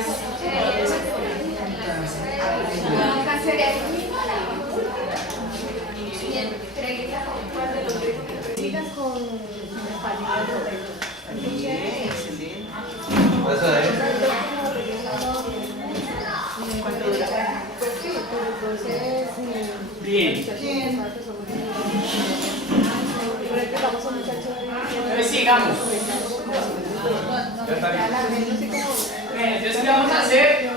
es bien. Entonces sigamos. Entonces, ¿qué vamos a hacer?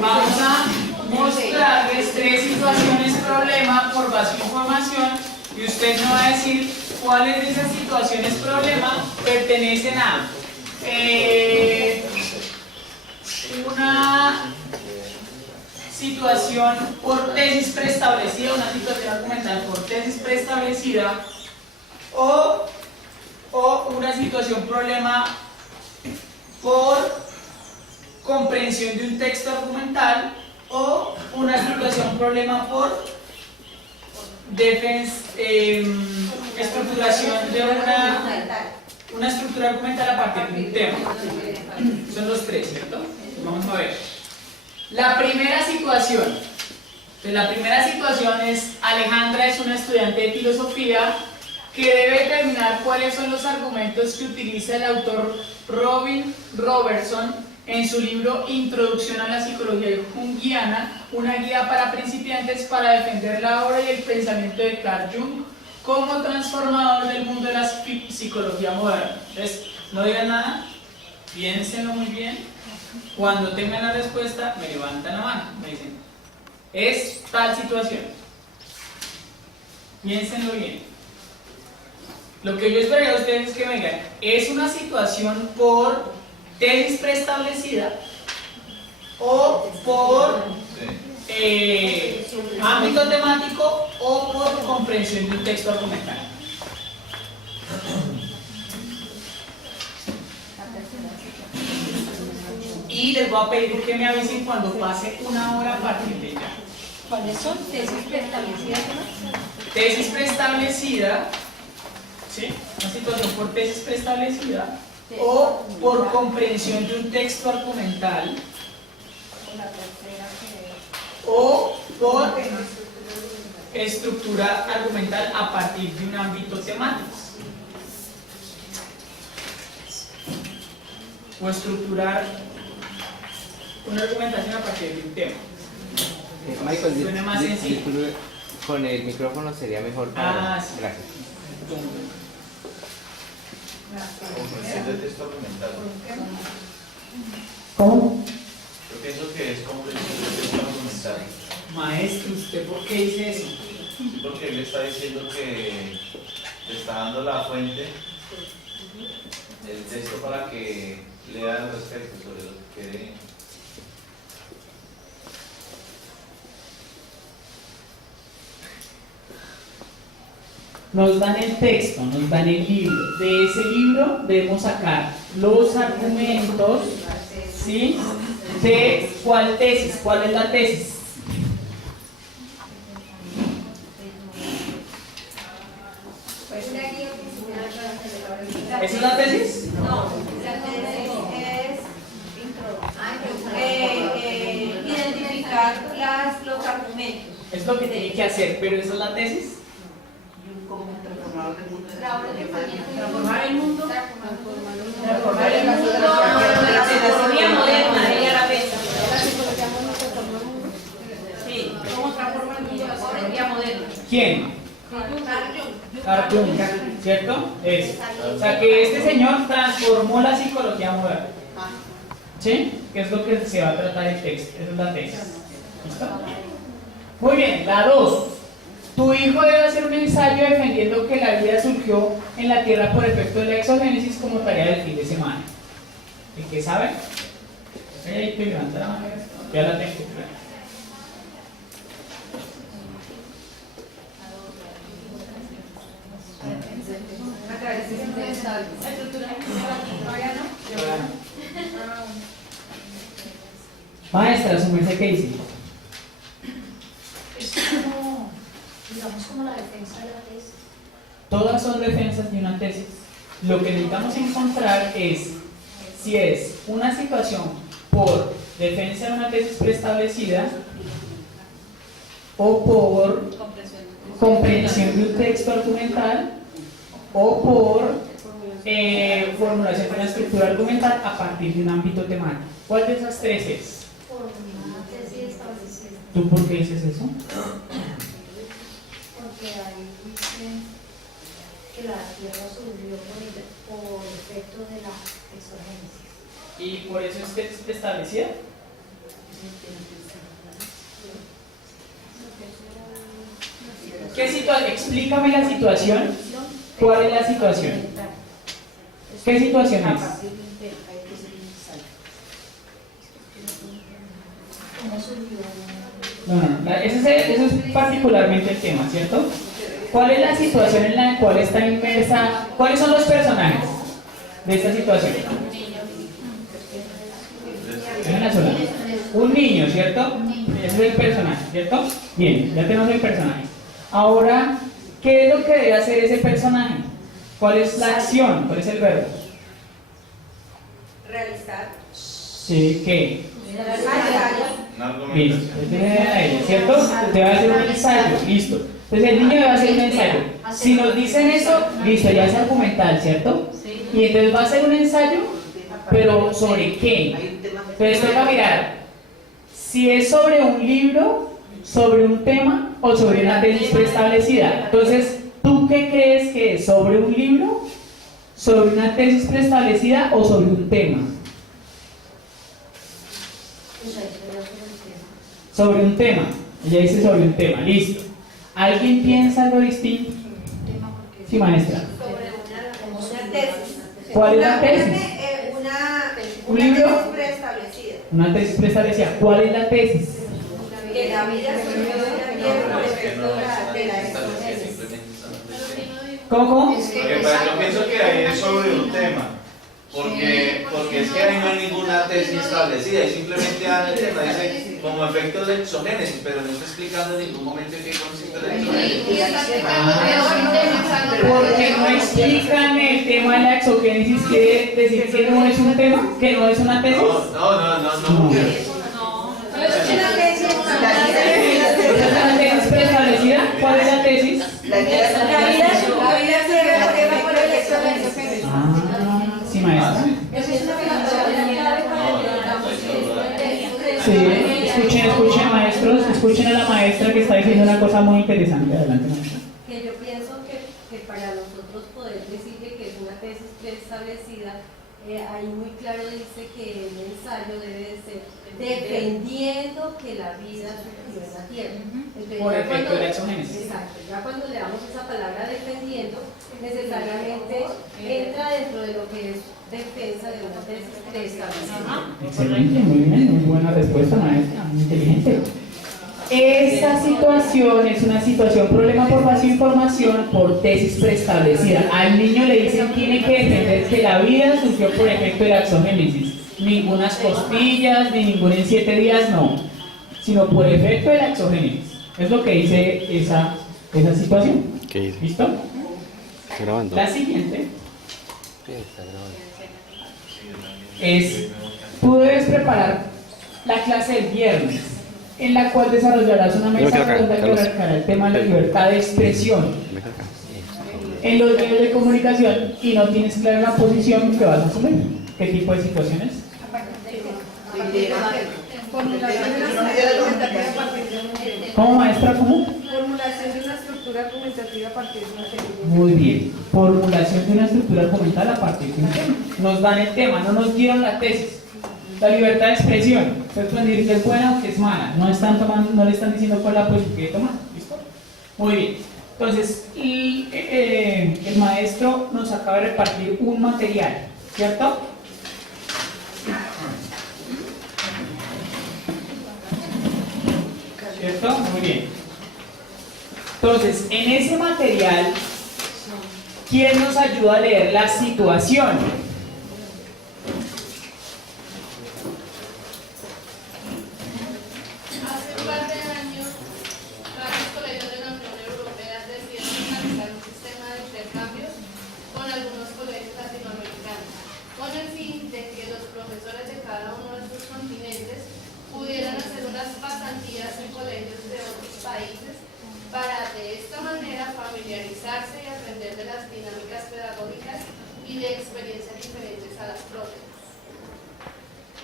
Vamos a mostrarles 3 situaciones problema por base de información y usted me va a decir cuáles de esas situaciones problema pertenecen a una situación por tesis preestablecida, una situación argumental por tesis preestablecida o una situación problema por comprensión de un texto argumental o una situación problema por estructuración de una estructura argumental a partir de un tema. Son los 3, ¿cierto? Vamos a ver. La primera situación. Entonces, la primera situación es: Alejandra es una estudiante de filosofía que debe determinar cuáles son los argumentos que utiliza el autor Robin Robertson en su libro Introducción a la Psicología Junguiana, una guía para principiantes para defender la obra y el pensamiento de Carl Jung como transformador del mundo de la psicología moderna. Entonces, no digan nada, piénsenlo muy bien. Cuando tengan la respuesta, me levantan la mano, me dicen, es tal situación. Piénsenlo bien. Lo que yo esperaría de ustedes es que me digan, es una situación por tesis preestablecida o por ámbito temático o por comprensión de un texto argumental. Y les voy a pedir que me avisen cuando pase una hora a partir de ya. ¿Cuáles son? ¿Tesis preestablecidas? Tesis preestablecida, ¿sí? Una situación por tesis preestablecida o por comprensión de un texto argumental o por estructura argumental a partir de un ámbito temático o estructurar una argumentación a partir de un tema. Michael, Suena más sencillo. Con el micrófono sería mejor para... Sí. Gracias. Comprensión del texto argumental. ¿Cómo? Yo pienso que es comprensión del texto argumental. Maestro, ¿usted por qué dice eso? Sí, porque él está diciendo que le está dando la fuente del texto para que lea al respecto sobre lo que quiere. Nos dan el texto, nos dan el libro. De ese libro debemos sacar los argumentos, ¿sí? De cuál tesis, cuál es la tesis. ¿Esa es la tesis? No, la tesis es identificar los argumentos. Es lo que tiene que hacer, pero esa es la tesis. Transformar el mundo. Transformar el mundo. La psicología moderna, ella la piensa. Sí, ¿cómo transforma el mundo la psicología moderna? ¿Quién? Carl Jung, ¿cierto? Eso. O sea que este señor transformó la psicología moderna. ¿Sí? Que es lo que se va a tratar el texto. Esa es la tesis. ¿Listo? Muy bien, la 2. Tu hijo debe hacer un ensayo defendiendo que la vida surgió en la Tierra por efecto de la exogénesis como tarea del fin de semana. ¿El que sabe? Ahí te levanta la mano. Ya la tengo. Maestra, su merced, ¿qué dice? Es como, digamos, como la defensa de la tesis. Todas son defensas de una tesis. Lo que necesitamos encontrar es si es una situación por defensa de una tesis preestablecida o por comprensión de un texto argumental o por formulación de una estructura argumental a partir de un ámbito temático. ¿Cuál de esas tres es? Por una tesis establecida. ¿Tú por qué dices eso? Porque ahí dice que la Tierra surgió por efecto de la exogénesis. ¿Y por eso es tesis preestablecida? ¿Qué situación? Explícame la situación. ¿Cuál es la situación? ¿Qué situación es? ¿Cómo surgió? No, ese es particularmente el tema, ¿cierto? ¿Cuál es la situación en la cual está inmersa? ¿Cuáles son los personajes de esta situación? Déjenla sola. Un niño, ¿cierto? Ese es el personaje, ¿cierto? Bien, ya tenemos el personaje. Ahora, ¿qué es lo que debe hacer ese personaje? ¿Cuál es la acción? ¿Cuál es el verbo? Realizar. Sí, ¿qué? Una Listo, argumentación. ¿cierto? Debe hacer un ensayo, listo. Entonces el niño debe hacer un ensayo. Si nos dicen eso, listo, ya es argumental, ¿cierto? Y entonces va a hacer un ensayo, pero ¿sobre qué? Entonces toca mirar si es sobre un libro, sobre un tema o sobre una tesis preestablecida. Entonces, ¿tú qué crees que es? ¿Sobre un libro, sobre una tesis preestablecida o sobre un tema? Pues ahí sería sobre el tema. Sobre un tema. Ella dice sobre un tema, listo. ¿Alguien piensa algo distinto? Sí, maestra. Sobre una tesis. ¿Cuál es la tesis? Una ¿Un libro? tesis preestablecida. Una tesis preestablecida. ¿Cuál es la tesis? Que la vida surgió de la Tierra por efecto de la exogénesis. ¿Cómo? Pero yo pienso que ahí es sobre un tema. Porque es que ahí no hay ninguna tesis establecida, y simplemente dice como efecto de exogénesis, pero no está explicando en ningún momento en qué consiste la exogénesis. Porque no explican el tema de la exogénesis, quiere decir que no es un tema, que no es una tesis. No. ¿Es una tesis preestablecida? ¿Cuál es la tesis? La vida surgió por el exogénesis. Ah, sí, maestra. Sí, escuchen maestros, escuchen a la maestra que está diciendo una cosa muy interesante. Adelante, maestra. Que yo pienso que para nosotros poder decirle que es una tesis preestablecida, ahí muy claro dice que el ensayo debe de ser defendiendo que la vida surgió en la Tierra. Entonces, Por ya efecto cuando- de la exogénesis. Exacto, ya cuando le damos esa palabra defendiendo, necesariamente entra dentro de lo que es defensa de una tesis preestablecida. Excelente, muy bien, muy buena respuesta, maestra, muy inteligente. Esta situación es una situación problema por vacío de información por tesis preestablecida. Al niño le dicen tiene que defender que la vida surgió por efecto de la exogénesis. Ningunas costillas, ni ningún en 7 días, no. Sino por efecto de la exogénesis. Es lo que dice esa situación. ¿Qué dice? ¿Listo? Está grabando. La siguiente Sí, está grabando. es, tú debes preparar la clase del viernes, en la cual desarrollarás una Ven mesa acá, redonda que Carlos. abarcará el tema de la libertad de expresión Ven acá. en los medios de comunicación y no tienes clara la posición que vas a asumir. ¿Qué tipo de situaciones? ¿Cómo, maestra? ¿Cómo? Formulación de una estructura argumentativa a partir de una tesis. Muy bien. Formulación de una estructura argumental a partir de un tema. Nos dan el tema, no nos dieron la tesis. La libertad de expresión. Ustedes pueden decir que es buena o que es mala. No le están diciendo cuál es la posición que debe tomar. ¿Listo? Muy bien. Entonces, el maestro nos acaba de repartir un material, ¿cierto? ¿Cierto? Muy bien. Entonces, en ese material, ¿quién nos ayuda a leer la situación? Hace un par de años, varios colegios de la Unión Europea decidieron realizar un sistema de intercambios con algunos colegios latinoamericanos, con el fin de que los profesores de cada uno de sus pasantías en colegios de otros países para de esta manera familiarizarse y aprender de las dinámicas pedagógicas y de experiencias diferentes a las propias.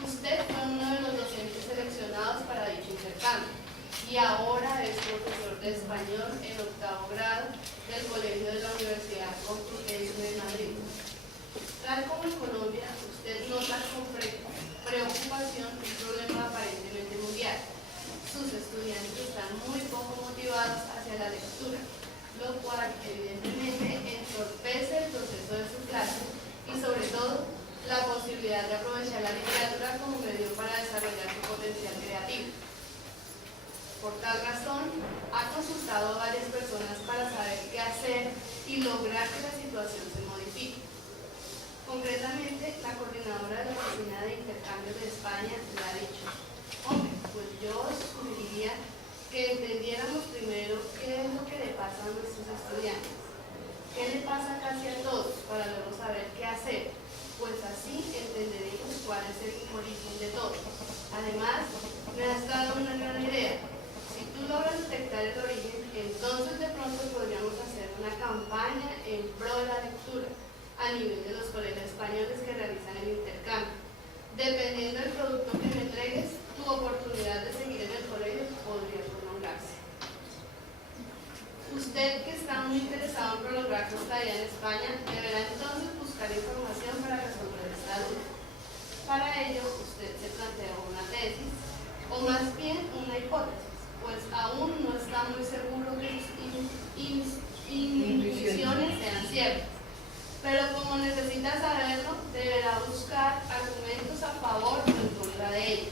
Usted fue uno de los docentes seleccionados para dicho intercambio y ahora es profesor de español en 8º grado del Colegio de la Universidad Complutense de Madrid. Tal como en Colombia, usted nota con preocupación un problema aparentemente mundial. Sus estudiantes están muy poco motivados hacia la lectura, lo cual evidentemente entorpece el proceso de su clase y sobre todo la posibilidad de aprovechar la literatura como medio para desarrollar su potencial creativo. Por tal razón, ha consultado a varias personas para saber qué hacer y lograr que la situación se modifique. Concretamente, la coordinadora de la Oficina de Intercambios de España le ha dicho: hombre, pues yo os sugeriría que entendiéramos primero qué es lo que le pasa a nuestros estudiantes, qué le pasa casi a todos, para luego saber qué hacer, pues así entenderemos cuál es el origen de todo. Además, me has dado una gran idea. Si tú logras detectar el origen, entonces de pronto podríamos hacer una campaña en pro de la lectura a nivel de los colegios españoles que realizan el intercambio. Dependiendo del producto que me entregues, tu oportunidad de seguir en el colegio podría prolongarse. Usted, que está muy interesado en prolongar su estadía en España, deberá entonces buscar información para resolver esta duda. Para ello, usted se planteó una tesis, o más bien una hipótesis, pues aún no está muy seguro que sus intuiciones sean ciertas. Pero como necesita saberlo, deberá buscar argumentos a favor o en contra de ello.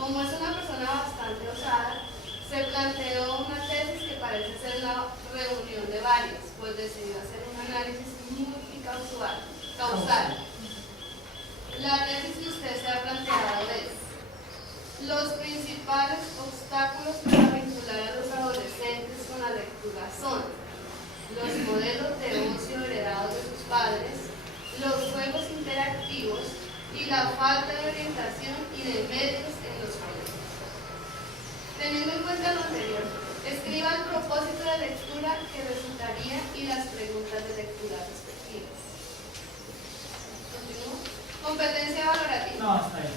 Como es una persona bastante osada, se planteó una tesis que parece ser la reunión de varias, pues decidió hacer un análisis multicausal. La tesis que usted se ha planteado es: los principales obstáculos para vincular a los adolescentes con la lectura son los modelos de ocio heredados de sus padres, los juegos interactivos y la falta de orientación y de medios en los colegios. Teniendo en cuenta lo anterior, escriba el propósito de lectura que resultaría y las preguntas de lectura respectivas. ¿Continúo? Competencia valorativa. No, está bien.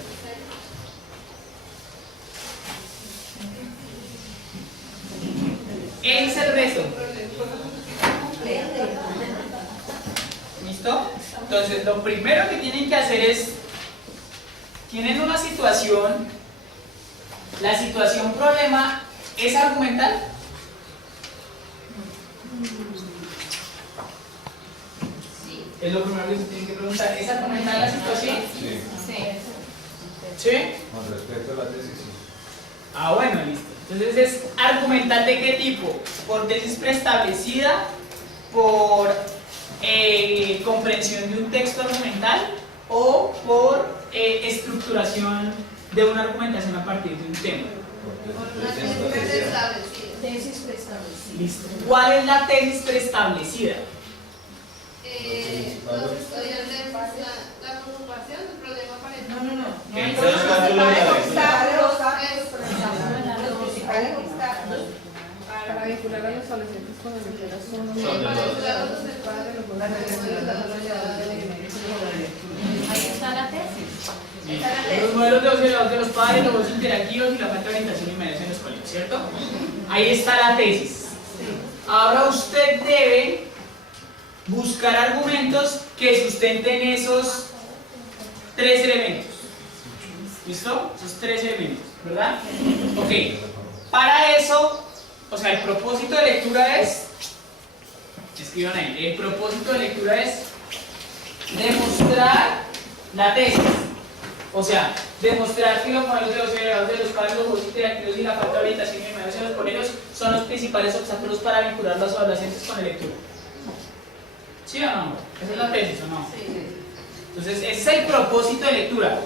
Ese es el reto. ¿Listo? Entonces, lo primero que tienen que hacer es, tienen una situación, la situación problema es argumental. Sí. Es lo primero que se tienen que preguntar. ¿Es argumental la situación? Sí. ¿Sí? Con respecto a la tesis, sí. Ah, bueno, listo. Entonces, ¿es argumental de qué tipo? ¿Por tesis preestablecida? ¿Por comprensión de un texto argumental? ¿O por estructuración de una argumentación a partir de un tema? Una tesis preestablecida. Tesis preestablecida. Listo. ¿Cuál es la tesis preestablecida? Los estudiantes, la preocupación del problema aparente. Que entonces cálculo de la lectura. Para vincular a los adolescentes con la lectura son los Ahí está la tesis. Los modelos de ocio de los padres, los juegos interactivos y la falta de orientación y medios en los colegios, ¿cierto? Ahí está la tesis. Ahora usted debe buscar argumentos que sustenten esos tres elementos. ¿Listo? Esos tres elementos, ¿verdad? Ok. Para eso, o sea, el propósito de lectura es, escriban ahí, el propósito de lectura es demostrar la tesis. O sea, demostrar que los modelos de ocio heredados de los padres, los juegos interactivos y la falta de orientación y medios en los colegios son los principales obstáculos para vincular a los adolescentes con la lectura. ¿Sí o no? ¿Esa es la tesis o no? Sí. Entonces, ese es el propósito de lectura.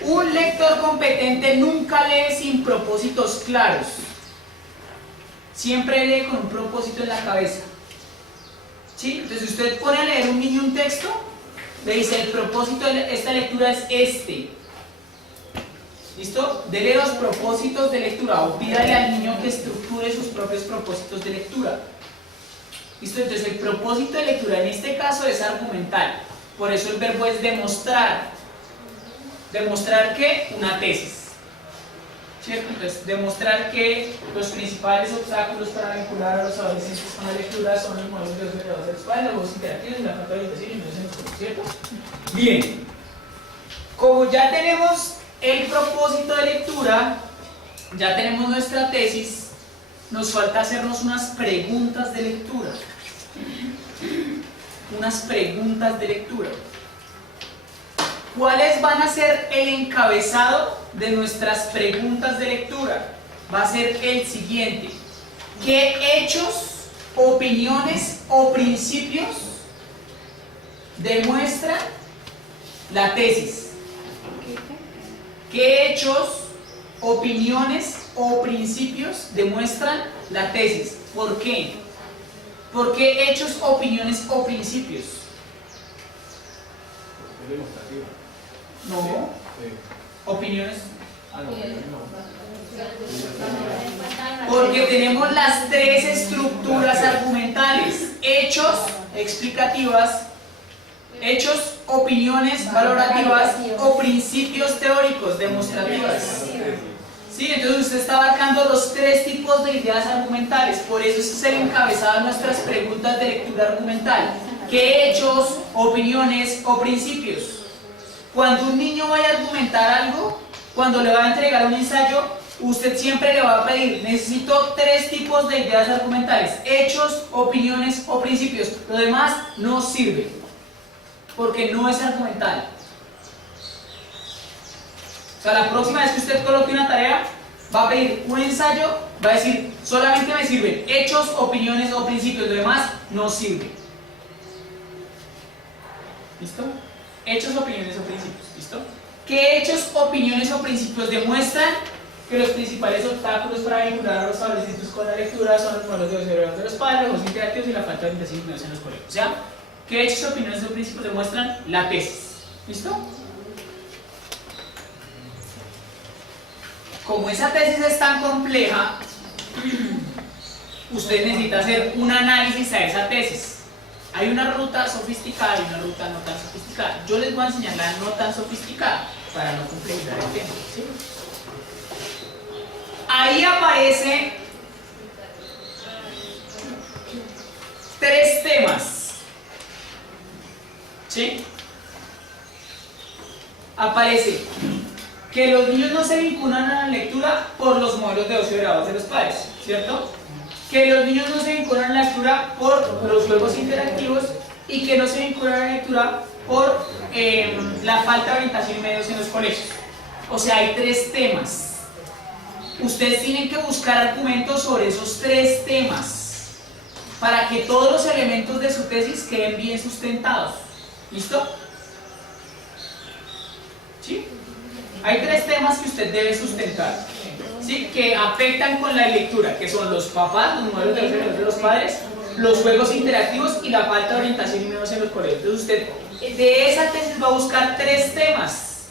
Un lector competente nunca lee sin propósitos claros. Siempre lee con un propósito en la cabeza. ¿Sí? Entonces, si usted pone a leer un niño un texto, le dice: el propósito de esta lectura es este. ¿Listo? Dele los propósitos de lectura o pídale al niño que estructure sus propios propósitos de lectura. ¿Listo? Entonces el propósito de lectura en este caso es argumental. Por eso el verbo es demostrar. ¿Demostrar qué? Una tesis. ¿Cierto? Entonces, demostrar que los principales obstáculos para vincular a los adolescentes con la lectura son los modelos de los de los padres, los juegos interactivos y la falta de orientación y no, ¿cierto? Bien. Como ya tenemos el propósito de lectura, ya tenemos nuestra tesis, nos falta hacernos unas preguntas de lectura. Unas preguntas de lectura. ¿Cuáles van a ser el encabezado de nuestras preguntas de lectura? Va a ser el siguiente. ¿Qué hechos, opiniones o principios demuestran la tesis? ¿Qué hechos, opiniones o principios demuestran la tesis? ¿Por qué? ¿Por qué hechos, opiniones o principios? Es demostrativa. No. Opiniones. Porque tenemos las tres estructuras argumentales: hechos, explicativas; hechos, opiniones, valorativas; o principios teóricos, demostrativas. ¿Sí? Entonces usted está abarcando los tres tipos de ideas argumentales. Por eso ese es el encabezado de nuestras preguntas de lectura argumental. ¿Qué hechos, opiniones o principios? Cuando un niño vaya a argumentar algo, cuando le va a entregar un ensayo, usted siempre le va a pedir: necesito tres tipos de ideas argumentales: hechos, opiniones o principios. Lo demás no sirve, porque no es argumental. O sea, la próxima vez que usted coloque una tarea, va a pedir un ensayo, va a decir: solamente me sirven hechos, opiniones o principios, lo demás no sirve. ¿Listo? Hechos, opiniones o principios. ¿Listo? ¿Qué hechos, opiniones o principios demuestran que los principales obstáculos para vincular a los adolescentes con la lectura son los modelos de observación de los padres, los interactivos y la falta de orientación y medios en los colegios? O sea, ¿qué hechos, opiniones o principios demuestran la tesis? ¿Listo? Como esa tesis es tan compleja, usted necesita hacer un análisis a esa tesis. Hay una ruta sofisticada y una ruta no tan sofisticada. Yo les voy a enseñar la no tan sofisticada para no complejizar el tema, ¿sí? Ahí aparece tres temas, ¿sí? Aparece que los niños no se vinculan a la lectura por los modelos de ocio heredados de los padres, ¿cierto? Que los niños no se vinculan a la lectura por los juegos interactivos y que no se vinculan a la lectura por la falta de orientación y medios en los colegios. O sea, hay tres temas. Ustedes tienen que buscar argumentos sobre esos tres temas para que todos los elementos de su tesis queden bien sustentados. ¿Listo? ¿Sí? Hay tres temas que usted debe sustentar, ¿sí? Que afectan con la lectura, que son los papás, los modelos de los padres, los juegos interactivos y la falta de orientación y medios en los colegios. Entonces usted de esa tesis va a buscar tres temas,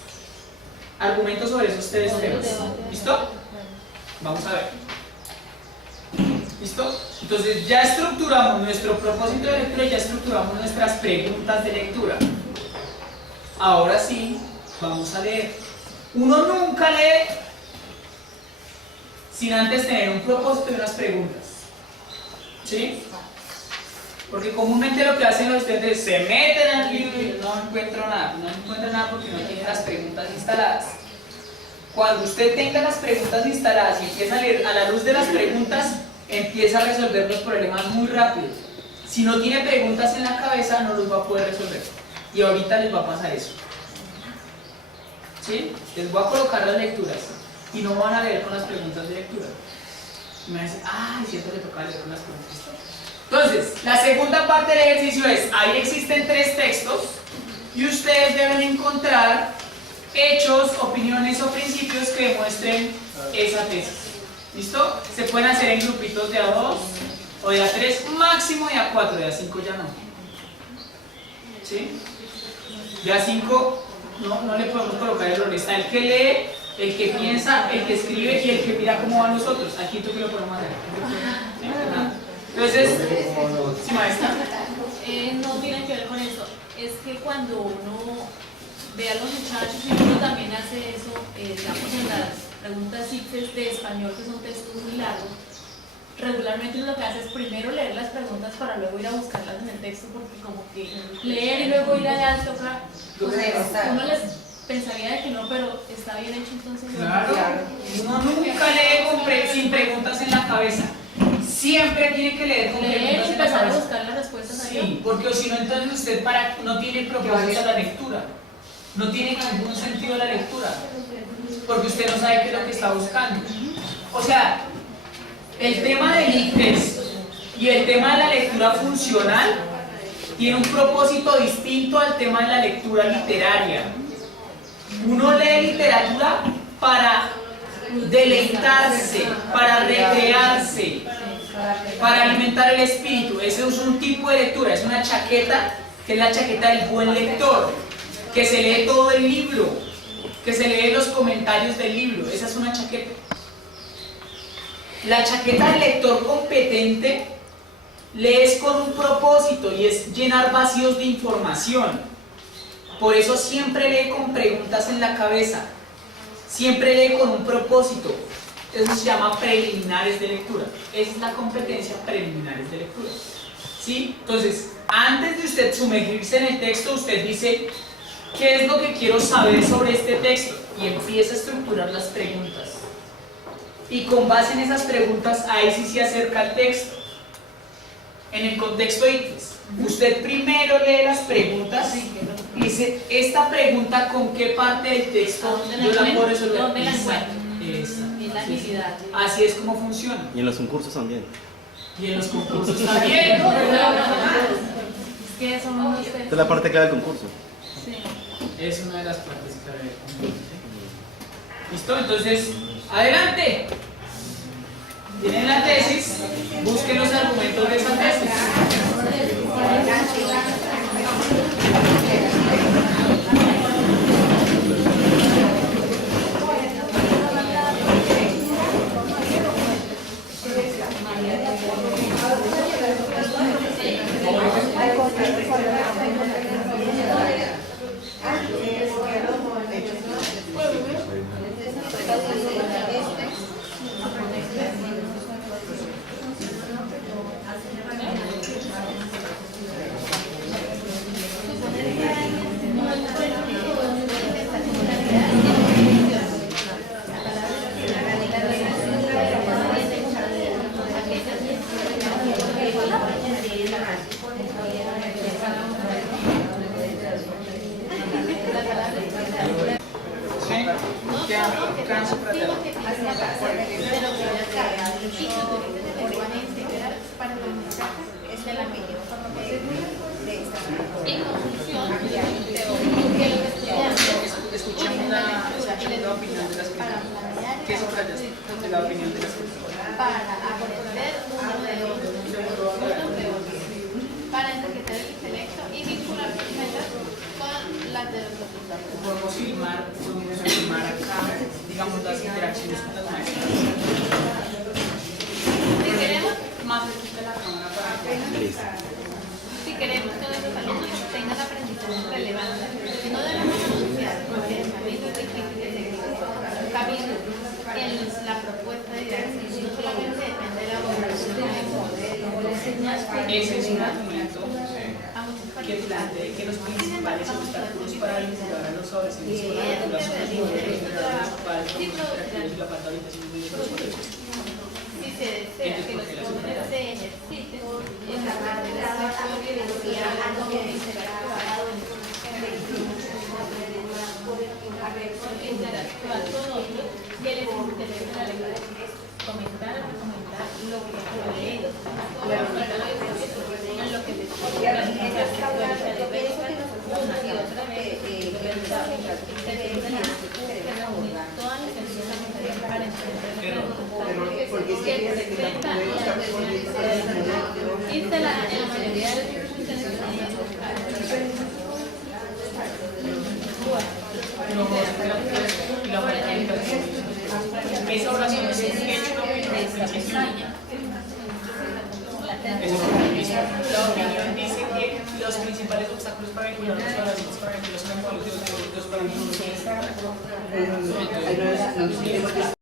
argumentos sobre esos tres temas. ¿Listo? Vamos a ver. ¿Listo? Entonces ya estructuramos nuestro propósito de lectura y ya estructuramos nuestras preguntas de lectura. Ahora sí, vamos a leer. Uno nunca lee sin antes tener un propósito y unas preguntas, ¿sí? Porque comúnmente lo que hacen los estudiantes es se meten al libro y no encuentran nada porque no tienen las preguntas instaladas. Cuando usted tenga las preguntas instaladas y empieza a leer a la luz de las preguntas, empieza a resolver los problemas muy rápido. Si no tiene preguntas en la cabeza, no los va a poder resolver. Y ahorita les va a pasar eso. ¿Sí? Les voy a colocar las lecturas y no van a leer con las preguntas de lectura. Y me van a decir: ah, es cierto, le toca leer con las preguntas. Entonces, la segunda parte del ejercicio es: ahí existen tres textos y ustedes deben encontrar hechos, opiniones o principios que demuestren esa tesis. ¿Listo? Se pueden hacer en grupitos de A2 o de A3, máximo de A4, de A5 ya no. ¿Sí? De A5 no le podemos colocar errores. Está el que lee, El que piensa, el que escribe y el que mira cómo van los otros. Aquí tú que lo podemos hacer. Entonces, ¿sí, maestra? No tiene que ver con eso. Es que cuando uno ve a los muchachos y uno también hace eso, digamos en las preguntas ICFES de español, que son textos muy largos, regularmente uno lo que hace es primero leer las preguntas para luego ir a buscarlas en el texto, porque como que leer y luego ir allá toca, uno les pensaría de que no, pero está bien hecho, entonces. Claro, uno nunca lee sin preguntas en la cabeza. Siempre tiene que leer con preguntas y en la empezar a cabeza. buscar las respuestas ahí. Sí, porque si no, entonces usted no tiene propósito la lectura. No tiene ningún sentido la lectura. Porque usted no sabe qué es lo que está buscando. O sea, el tema del ICFES y el tema de la lectura funcional tiene un propósito distinto al tema de la lectura literaria. Uno lee literatura para deleitarse, para recrearse, para alimentar el espíritu. Ese es un tipo de lectura, es una chaqueta, que es la chaqueta del buen lector, que se lee todo el libro, que se lee los comentarios del libro. Esa es una chaqueta. La chaqueta del lector competente lees con un propósito y es llenar vacíos de información. Por eso siempre lee con preguntas en la cabeza, siempre lee con un propósito. Eso se llama preliminares de lectura. Esa es la competencia preliminares de lectura. ¿Sí? Entonces, antes de usted sumergirse en el texto, usted dice, ¿qué es lo que quiero saber sobre este texto? Y empieza a estructurar las preguntas. Y con base en esas preguntas, ahí sí se acerca al texto. En el contexto ICFES, usted primero lee las preguntas y dice, esta pregunta con qué parte del texto yo la puedo resolver. ¿Dónde la encuentro? En la agilidad. Así es como funciona. Y en los concursos también. Y en los concursos también. Es que eso no Esta es la parte clave del concurso. Sí. Es una de las partes clave del concurso. ¿Listo? Entonces, adelante. Tienen la tesis, busquen los argumentos de esa tesis. Escuchemos la opinión de las personas. ¿Qué subrayas de la opinión de las personas? Para aprender uno de otro, para enriquecer el intelecto y vincular sus metas con las de los otros. Podemos filmar acá, digamos, las interacciones con las maestras. Si queremos, Más de la cámara para que si queremos que nuestros alumnos tengan aprendizaje relevante, no debemos anunciar porque el camino es difícil de seguir. Camino en la propuesta de dirección no solamente depende de la evaluación del modelo. ese es un argumento que plantea que los principales obstáculos para vincular a los adolescentes con la lectura son los modelos principales, y la falta de orientación de los colegios. Si se desea que los jóvenes se ejerciten en la parte de la biología, interactuar con otros, que les interese la lectura, comentar lo que han leído, en lo que les esa oración es un hecho de esta pestaña. Es un mismo. La opinión dice que los principales obstáculos para vincular las oraciones para vincular los parámetros